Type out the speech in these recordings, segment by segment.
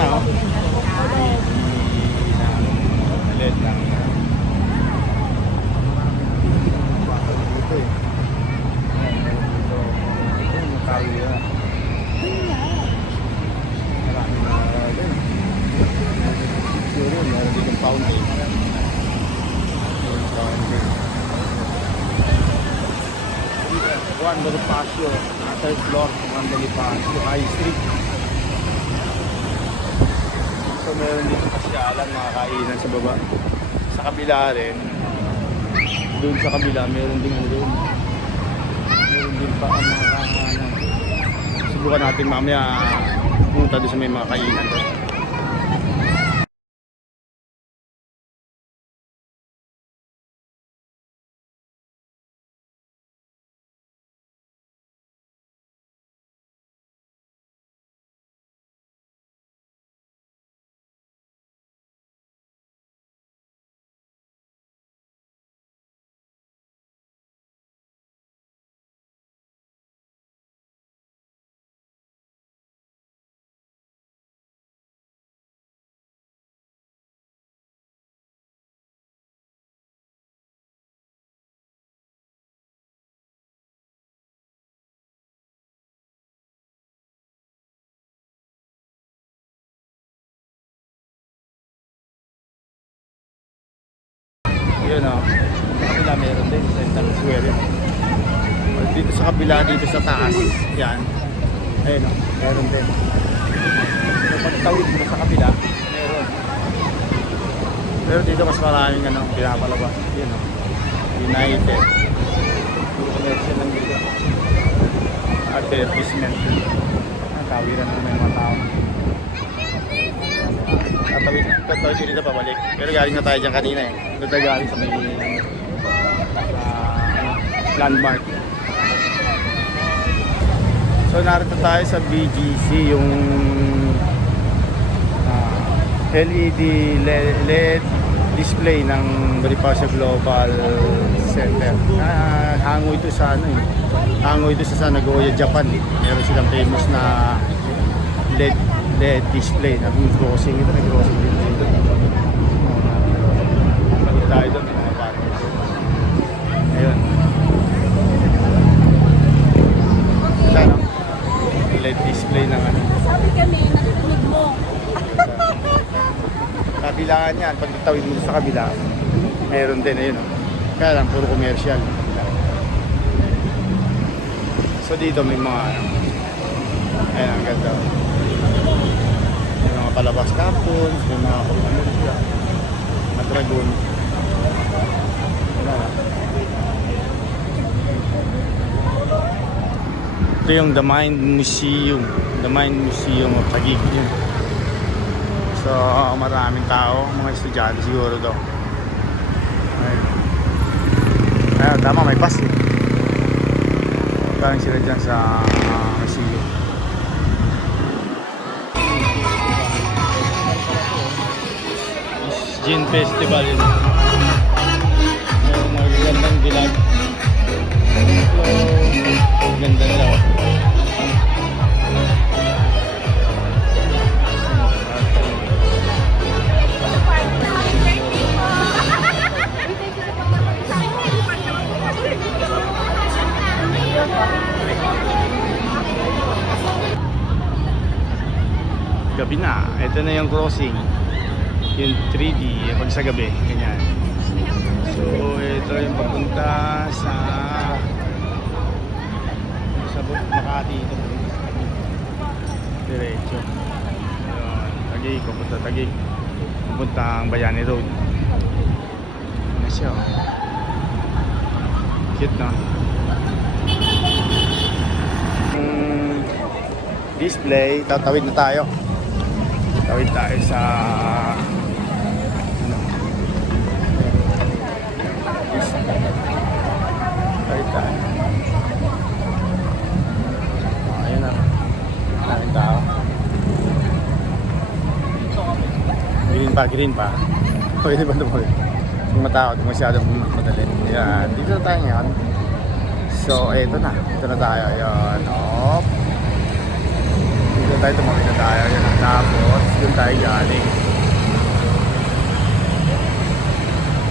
na, oh. LED lang. Dito eh. Dito, makawi na. Marami na din. Siguro, meron dito fountain. Fountain. Juan Bonifacio, third floor, Juan Bonifacio, High Street. So meron dito pasyalan, mga kainan sa baba. Sa kabila rin, doon sa kabila, meron din doon. Meron din pa ang mga kainan. Subukan natin mamaya pumunta doon sa may mga kainan doon. Yun o, sa kabila meron din, sa Central Square yun. Dito sa kabila, dito sa taas, yan. Ayun o, meron din. So pagtawid mo sa kabila, meron. Pero dito mas maraming pinapalabas. Yun o, United. Commercial lang dito. Advertisement. Tawiran mo may mga tao. Tatawid ko dito pabalik. Pero galing na tayo dyan kanina eh. Doon tayo galing sa may landmark. So narito tayo sa BGC, yung LED display ng Bonifacio Global Center. Hango ito sa hango ito sa Nagoya, Japan. Meron silang famous na LED display na grossing. Ito may grossing din dito. Balik tayo doon, may mga parking. Ayun. Ito no? LED display ng Sabi kami, narinig mo. Kabilaan yan, pag tawid mo sa kabila, mayroon din, ayun o. Kaya lang, puro commercial. So dito may mga ayun, ang ganda. May mga palabas kapon, may mga commercial, mga dragon. Ito yung The Mind Museum. The Mind Museum of Taguig yun. So maraming tao, mga estudyante siguro daw. Ayun, tama, may bus eh. Parang sila dyan sa museum. Gin Festival yun. May magagandang dilag. So ganda nila. Gabi na, ito na yung crossing, yung 3D pag sa gabi, ganyan. So ito yung papunta sa Makati ito. Diretso. Taguig, papunta Taguig, papunta ang Bayani Road. Ano siya? Cute no? Display, tatawid na tayo. Tawid tayo sa tawid tayo. Ayun na. Maraming tao. Green pa. Pwede ba ito? Kung matao, masyadong madali. Ayan, dito na tayo ngayon. So, eto na. Dito na tayo. Ayan. Op. Dito tayo, tumawid na tayo. Yan. Tapos, doon tayo galing.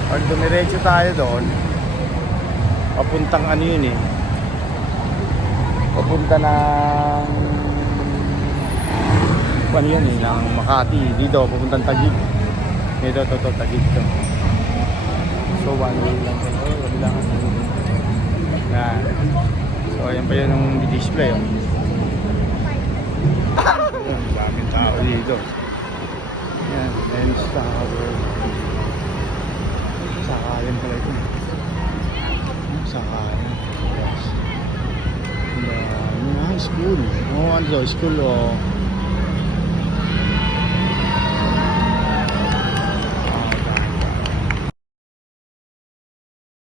Pag dumiretso tayo doon, papuntang ano yun eh. Papunta ng ano yun eh, ng Makati. Dito, papuntang Taguig. Dito, Taguig to. So, one way lang ito. Wala lang. Yan. So, ayan pa yun yung display. Oh. Ayan, daming tao dito. Yan, Lens Tower. Sakayan pala ito. Sakayan. Yes. High school. Oh, ano daw? School o...